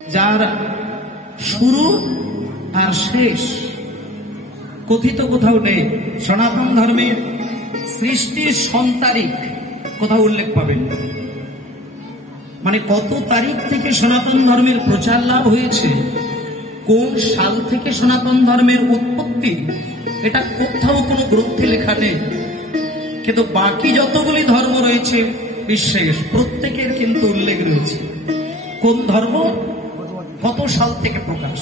যার শুরু আর শেষ কথিত কোথাও নেই। সনাতন ধর্মের সৃষ্টির সন্তারিখ কোথাও উল্লেখ পাবেন, মানে কত তারিখ থেকে সনাতন ধর্মের প্রচার লাভ হয়েছে, কোন সাল থেকে সনাতন ধর্মের উৎপত্তি, এটা কোথাও কোনো গ্রন্থে লেখা নেই। কিন্তু বাকি যতগুলি ধর্ম রয়েছে বিশ্বের প্রত্যেকের কিন্তু উল্লেখ রয়েছে কোন ধর্ম কত সাল থেকে প্রকাশ।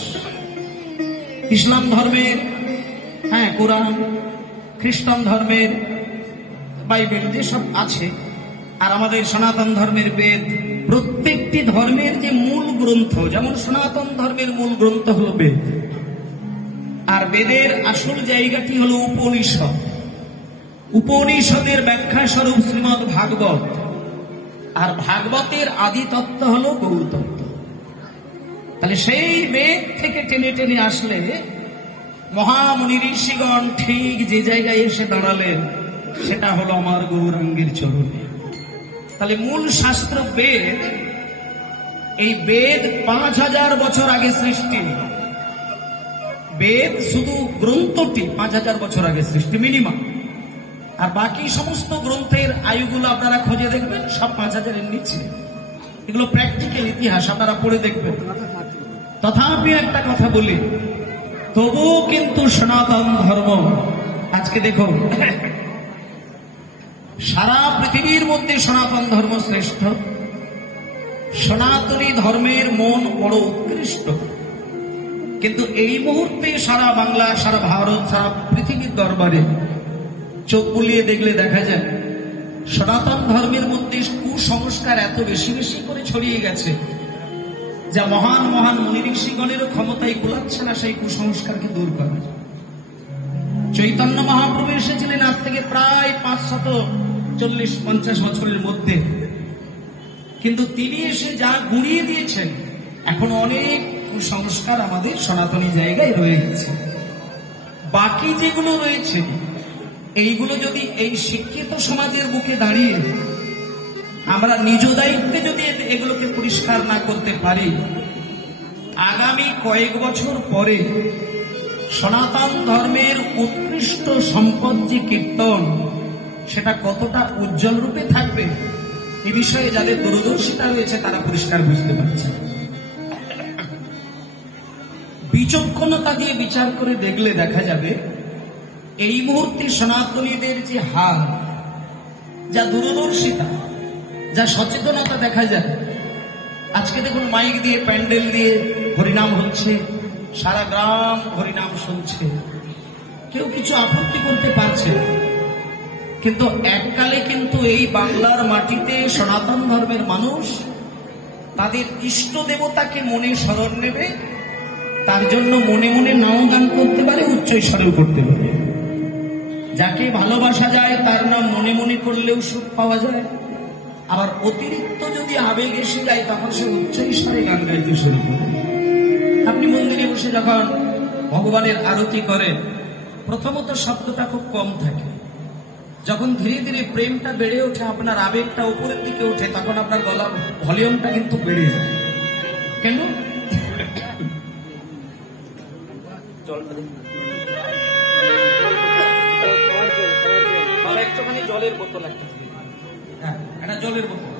ইসলাম ধর্মের কোরআন, খ্রিস্টান ধর্মের বাইবেল যেসব আছে, আর আমাদের সনাতন ধর্মের বেদ, প্রত্যেকটি ধর্মের যে মূল গ্রন্থ, যেমন সনাতন ধর্মের মূল গ্রন্থ হলো বেদ, আর বেদের আসল জায়গাটি হলো উপনিষদ। উপনিষদের ব্যাখ্যা স্বরূপ শ্রীমদ্ ভাগবত, আর ভাগবতের আদি তত্ত্ব হলো গৌরতত্ত্ব। তাহলে সেই বেদ থেকে টেনে টেনে আসলে মহামুনি ঋষিগণ ঠিক যে জায়গায় এসে দাঁড়ালেন সেটা হলো আমার গৌরাঙ্গের চরণে। তাহলে মূল শাস্ত্র বেদ, এই বেদ 5000 বছর আগে সৃষ্টি। বেদ শুধু গ্রন্থটি 5000 বছর আগে সৃষ্টি মিনিমাম, আর বাকি সমস্ত গ্রন্থের আয়ুগুলো আপনারা খুঁজে দেখবেন সব 5000 এর নিচে। এগুলো প্র্যাকটিক্যাল ইতিহাস, আপনারা পড়ে দেখবেন। তথাপি একটা কথা বলি, তবুও কিন্তু সনাতন ধর্ম আজকে দেখো সারা পৃথিবীর মধ্যে সনাতন ধর্ম শ্রেষ্ঠ। সনাতনী ধর্মের মন বড় উৎকৃষ্ট, কিন্তু এই মুহূর্তে সারা বাংলা, সারা ভারত, সারা পৃথিবীর দরবারে চোখ বুলিয়ে দেখলে দেখা যায় সনাতন ধর্মের মধ্যে কুসংস্কার এত বেশি বেশি করে ছড়িয়ে গেছে, যা মহান মহান মুনি ঋষিগণেরও ক্ষমতায় কুলাচ্ছে না সেই কুসংস্কারকে দূর করা। চৈতন্য মহাপ্রভু এসেছিলেন আজ থেকে প্রায় 540-50 বছরের মধ্যে, কিন্তু তিনি এসে যা গুঁড়িয়ে দিয়েছেন, এখন অনেক কুসংস্কার আমাদের সনাতনী জায়গায় রয়ে গেছে। বাকি যেগুলো রয়েছে এইগুলো যদি এই শিক্ষিত সমাজের বুকে দাঁড়িয়ে আমরা নিজ দায়িত্বে যদি এগুলোকে পরিষ্কার না করতে পারি, আগামী কয়েক বছর পরে সনাতন ধর্মের উৎকৃষ্ট সম্পদ যে কীর্তন, সেটা কতটা উজ্জ্বল রূপে থাকবে এ বিষয়ে যাদের দূরদর্শিতা রয়েছে তারা পরিষ্কার বুঝতে পারছে। বিচক্ষণতা দিয়ে বিচার করে দেখলে দেখা যাবে এই মুহূর্তে সনাতনীদের যে হার, যা দূরদর্শিতা, যা সচেতনতা দেখা যায়। আজকে দেখুন মাইক দিয়ে, প্যান্ডেল দিয়ে হরিনাম হচ্ছে, সারা গ্রাম হরিনাম শুনছে, কেউ কিছু আপত্তি করতে পারছে না। কিন্তু এককালে কিন্তু এই বাংলার মাটিতে সনাতন ধর্মের মানুষ তাদের ইষ্ট দেবতাকে মনে স্মরণ নেবে, তার জন্য মনে মনে নাও গান করতে পারে, উচ্চ স্বরেও করতে পারে। যাকে ভালোবাসা যায় তার নাম মনে মনে করলেও সুখ পাওয়া যায়, আবার অতিরিক্ত যদি আবেগ এসে যায় তখন সে উচ্চ স্বরে গান গাইতে শুরু করে। আপনি মন্দিরে বসে যখন ভগবানের আরতি করেন, প্রথমত শব্দটা খুব কম থাকে, যখন ধীরে ধীরে প্রেমটা বেড়ে ওঠে, আপনার আবেগটা উপরের দিকে ওঠে, তখন আপনার গলার ভলিউমটা কিন্তু বেড়ে যায়। কেন? একটুখানি জলের বোতল, একটা জলের বোতল।